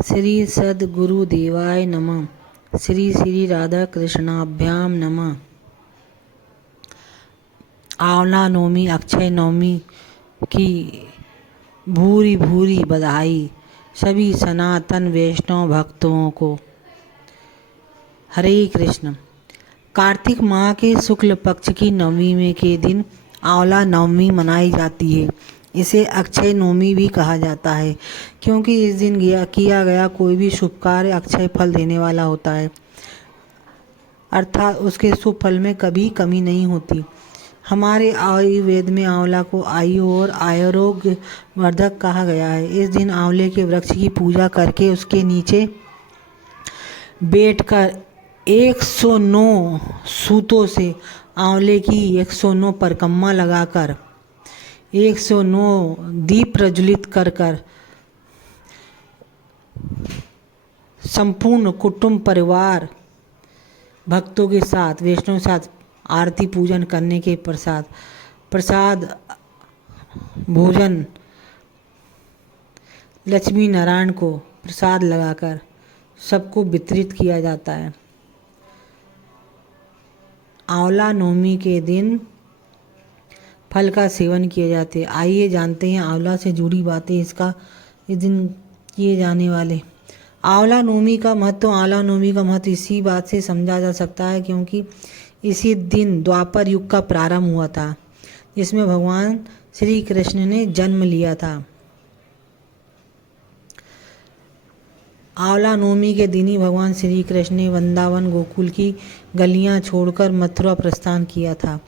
श्री सद्गुरुदेवाय नमः। श्री श्री राधा कृष्णाभ्याम नमः। आंवला नवमी अक्षय नवमी की भूरी भूरी बधाई सभी सनातन वैष्णव भक्तों को। हरे कृष्ण। कार्तिक माह के शुक्ल पक्ष की नवमी के दिन आंवला नवमी मनाई जाती है। इसे अक्षय नवमी भी कहा जाता है क्योंकि इस दिन किया गया कोई भी शुभ कार्य अक्षय फल देने वाला होता है, अर्थात उसके शुभ फल में कभी कमी नहीं होती। हमारे आयुर्वेद में आंवला को आयु और आरोग्य वर्धक कहा गया है। इस दिन आंवले के वृक्ष की पूजा करके उसके नीचे बैठकर 109 सूतों से आंवले की 109 परिक्रमा लगाकर 109 दीप प्रज्वलित कर कर संपूर्ण कुटुंब परिवार भक्तों के साथ वैष्णव के साथ आरती पूजन करने के प्रसाद भोजन लक्ष्मी नारायण को प्रसाद लगाकर सबको वितरित किया जाता है। आंवला नवमी के दिन फल का सेवन किए जाते हैं। आइए जानते हैं आंवला से जुड़ी बातें, इस दिन किए जाने वाले आंवला नवमी का महत्व। आंवला नवमी का महत्व इसी बात से समझा जा सकता है क्योंकि इसी दिन द्वापर युग का प्रारंभ हुआ था जिसमें भगवान श्री कृष्ण ने जन्म लिया था। आंवला नवमी के दिन ही भगवान श्री कृष्ण ने वृंदावन गोकुल की गलियां छोड़कर मथुरा प्रस्थान किया था।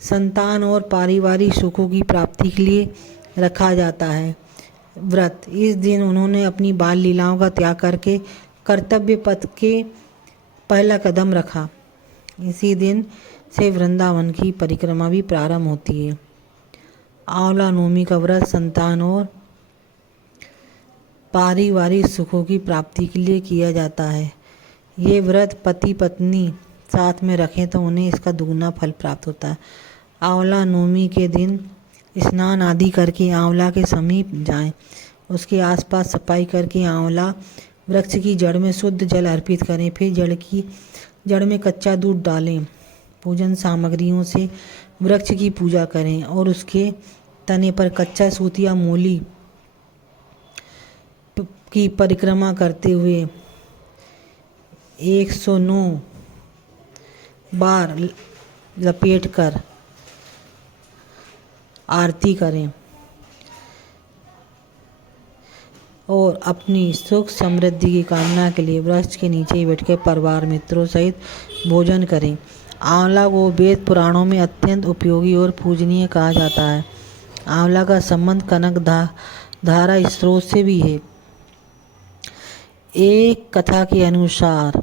संतान और पारिवारिक सुखों की प्राप्ति के लिए रखा जाता है व्रत। इस दिन उन्होंने अपनी बाल लीलाओं का त्याग करके कर्तव्य पथ के पहला कदम रखा। इसी दिन से वृंदावन की परिक्रमा भी प्रारंभ होती है। आंवला नवमी का व्रत संतान और पारिवारिक सुखों की प्राप्ति के लिए किया जाता है। ये व्रत पति पत्नी साथ में रखें तो उन्हें इसका दुगना फल प्राप्त होता है। आंवला नवमी के दिन स्नान आदि करके आंवला के समीप जाएं। उसके आसपास सफाई करके आंवला वृक्ष की जड़ में शुद्ध जल अर्पित करें। फिर जड़ में कच्चा दूध डालें। पूजन सामग्रियों से वृक्ष की पूजा करें और उसके तने पर कच्चा सूत या मूली की परिक्रमा करते हुए 109 बार लपेटकर आरती करें और अपनी सुख समृद्धि की कामना के लिए वृक्ष के नीचे बैठकर परिवार मित्रों सहित भोजन करें। आंवला को वेद पुराणों में अत्यंत उपयोगी और पूजनीय कहा जाता है। आंवला का संबंध कनक धारा स्रोत से भी है। एक कथा के अनुसार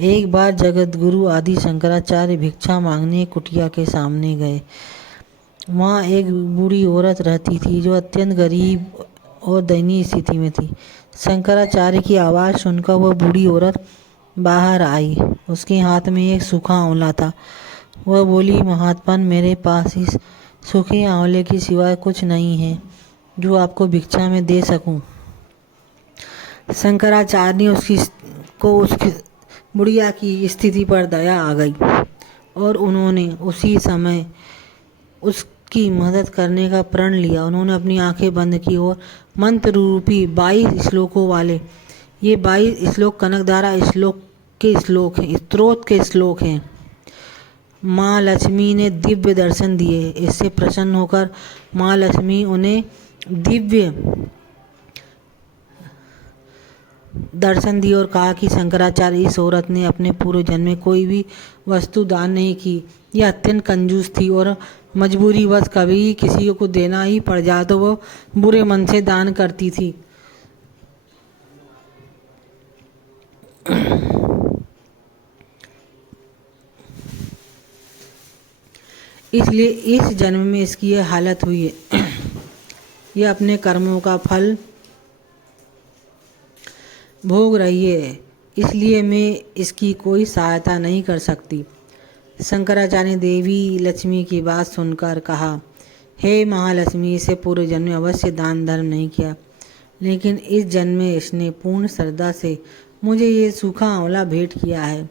एक बार जगतगुरु आदि शंकराचार्य भिक्षा मांगने कुटिया के सामने गए। वहाँ एक बूढ़ी औरत रहती थी जो अत्यंत गरीब और दयनीय स्थिति में थी। शंकराचार्य की आवाज़ सुनकर वह बूढ़ी औरत बाहर आई। उसके हाथ में एक सूखा आंवला था। वह बोली, महात्मन, मेरे पास इस सूखे आंवले के सिवाय कुछ नहीं है जो आपको भिक्षा में दे सकूं। शंकराचार्य ने उसकी बुढ़िया की स्थिति पर दया आ गई और उन्होंने उसी समय उसकी मदद करने का प्रण लिया। उन्होंने अपनी आंखें बंद की और मंत्र रूपी 22 श्लोकों वाले ये 22 श्लोक कनकधारा स्त्रोत के श्लोक हैं। माँ लक्ष्मी ने दिव्य दर्शन दिए। इससे प्रसन्न होकर माँ लक्ष्मी उन्हें दिव्य दर्शन दिए और कहा कि शंकराचार्य, इस औरत ने अपने पूर्व जन्म में कोई भी वस्तु दान नहीं की। यह अत्यंत कंजूस थी और मजबूरी बस कभी किसी को देना ही पड़ जाए तो वो बुरे मन से दान करती थी। इसलिए इस जन्म में इसकी यह हालत हुई है। यह अपने कर्मों का फल भोग रही है, इसलिए मैं इसकी कोई सहायता नहीं कर सकती। शंकराचार्य ने देवी लक्ष्मी की बात सुनकर कहा, हे महालक्ष्मी, इसे पूर्व जन्म में अवश्य दान धर्म नहीं किया। लेकिन इस जन्म में इसने पूर्ण श्रद्धा से मुझे ये सूखा आंवला भेंट किया है।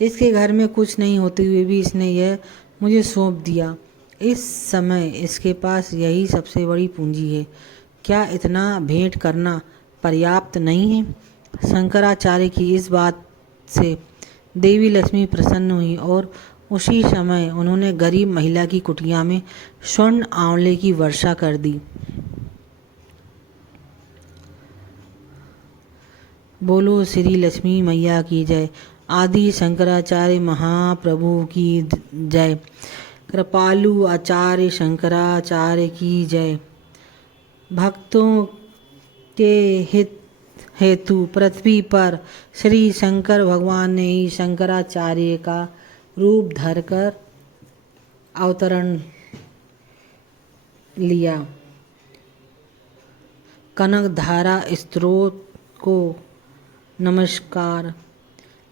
इसके घर में कुछ नहीं होते हुए भी इसने यह मुझे सौंप दिया। इस समय इसके पास यही सबसे बड़ी पूंजी है। क्या इतना भेंट करना पर्याप्त नहीं है? शंकराचार्य की इस बात से देवी लक्ष्मी प्रसन्न हुई और उसी समय उन्होंने गरीब महिला की कुटिया में स्वर्ण आंवले की वर्षा कर दी। बोलो श्री लक्ष्मी मैया की जय। आदि शंकराचार्य महाप्रभु की जय। कृपालु आचार्य शंकराचार्य की जय। भक्तों के हित हेतु पृथ्वी पर श्री शंकर भगवान ने ही शंकराचार्य का रूप धरकर अवतरण लिया। कनकधारा स्तोत्र को नमस्कार।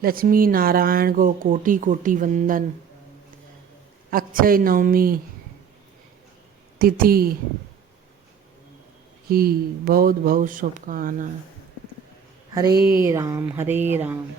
लक्ष्मी नारायण को कोटि कोटि वंदन। अक्षय नवमी तिथि की बहुत बहुत शुभकामनाएं। हरे राम हरे राम।